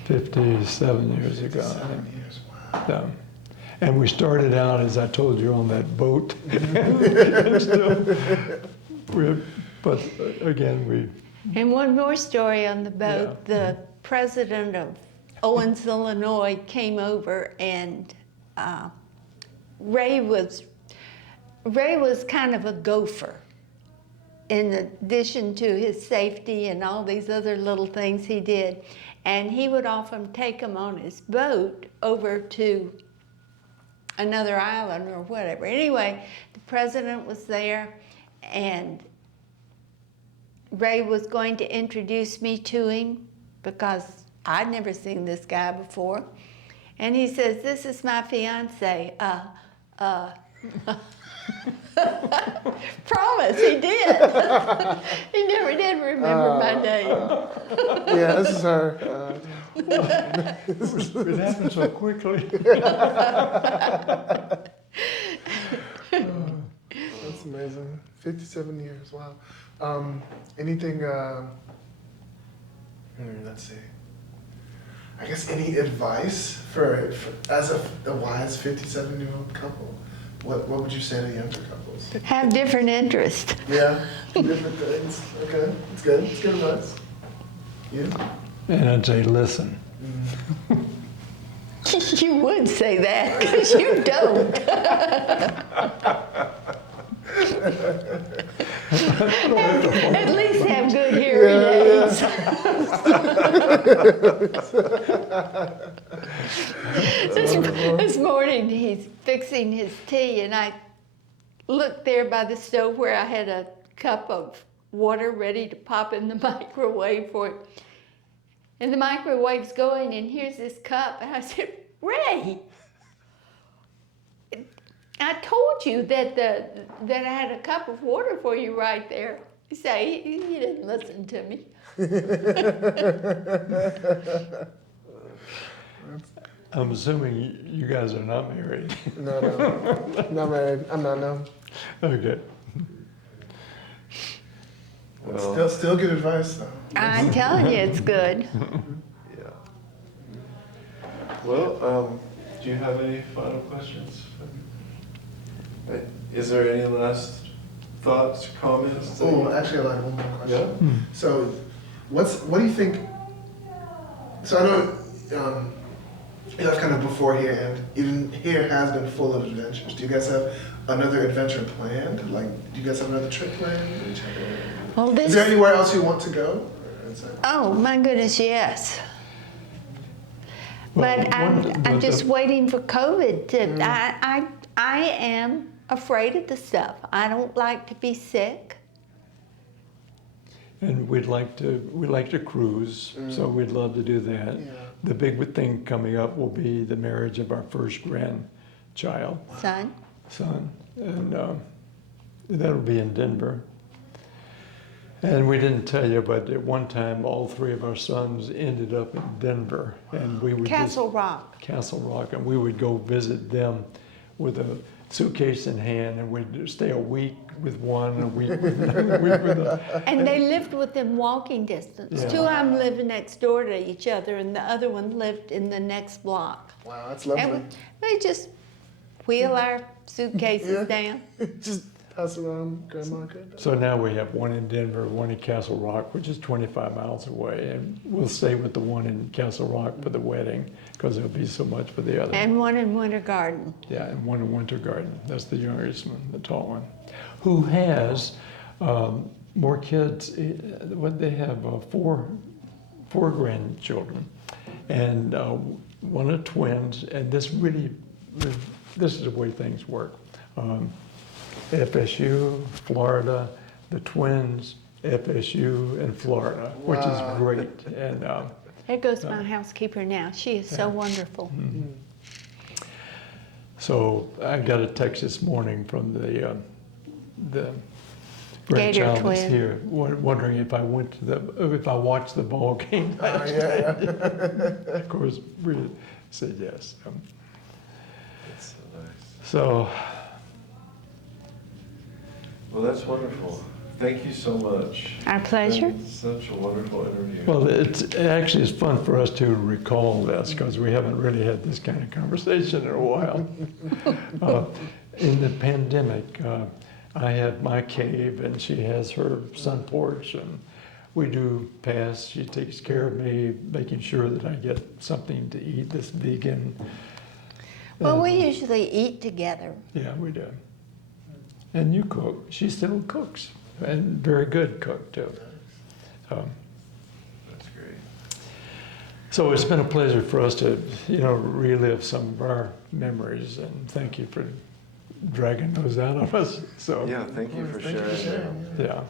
57 years ago, I 7 think. years, wow. Yeah. And we started out, as I told you, on that boat. And still, but again, we. And one more story on the boat. Yeah. The president of Owens, Illinois came over, and Ray was kind of a gopher. In addition to his safety and all these other little things he did. And he would often take them on his boat over to another island or whatever. Anyway, the president was there, and Ray was going to introduce me to him because I'd never seen this guy before. And he says, "This is my fiance." Promise, he did. He never did remember my name. Yeah, this is her. It happened so quickly. That's amazing. 57 years, wow. Anything, let's see. I guess any advice for as a wise 57-year-old couple? What would you say to younger couples? Have different interests. Yeah, different things. Okay, it's good. It's good advice. You? And I'd say, listen. You would say that, because you don't. At least have good hearing aids. This morning he's fixing his tea, and I looked there by the stove where I had a cup of water ready to pop in the microwave for it. And the microwave's going, and here's this cup. And I said, "Ray, I told you that I had a cup of water for you right there." He said, he didn't listen to me. I'm assuming you guys are not married. No, not married. I'm not, no. Okay. Well, Still good advice, though. I'm telling you, it's good. yeah. Well, do you have any final questions? Is there any last thoughts, comments? Oh, actually, I like one more question. Yeah? So, what do you think? So I know you left kind of before here, and even here has been full of adventures. Do you guys have another adventure planned? Like, do you guys have another trip planned? Well, Is there anywhere else you want to go? Or is that- Oh, my goodness, yes. Well, But I'm just waiting for COVID to, I am afraid of the stuff. I don't like to be sick. And we'd like to cruise, so we'd love to do that. Yeah. The big thing coming up will be the marriage of our first grandchild, Son, and that'll be in Denver. And we didn't tell you, but at one time, all three of our sons ended up in Denver, and we would Castle Rock. and we would go visit them with a suitcase in hand, and we'd stay a week with one, a week with the. And they lived within walking distance. Yeah. Two of them lived next door to each other, and the other one lived in the next block. Wow, that's lovely. And we just wheel our suitcases down. Just pass around grandma could. So now we have one in Denver, one in Castle Rock, which is 25 miles away, and we'll stay with the one in Castle Rock for the wedding because there'll be so much for the other. And one in Winter Garden. Yeah, and one in Winter Garden. That's the youngest one, the tall one, who has more kids. What they have four grandchildren, and one of twins. And this is the way things work. FSU, Florida, the twins, FSU, and Florida, which is great. And There goes my housekeeper now. She is so wonderful. so I got a text this morning from the Gator grandchild that's twin. here, wondering if I watched the ball game. Yeah. Of course, we said yes. That's so nice. So. Well, that's wonderful. Thank you so much. Our pleasure. It's been such a wonderful interview. Well, it actually is fun for us to recall this because we haven't really had this kind of conversation in a while. In the pandemic, I have my cave and she has her sun porch, and we do pass. She takes care of me, making sure that I get something to eat that's vegan. Well, we usually eat together. Yeah, we do. And you cook. She still cooks, and very good cook too. That's great. So it's been a pleasure for us to, relive some of our memories, and thank you for dragging those out of us. So Yeah, thank you for Thank you for sharing. sharing. yeah.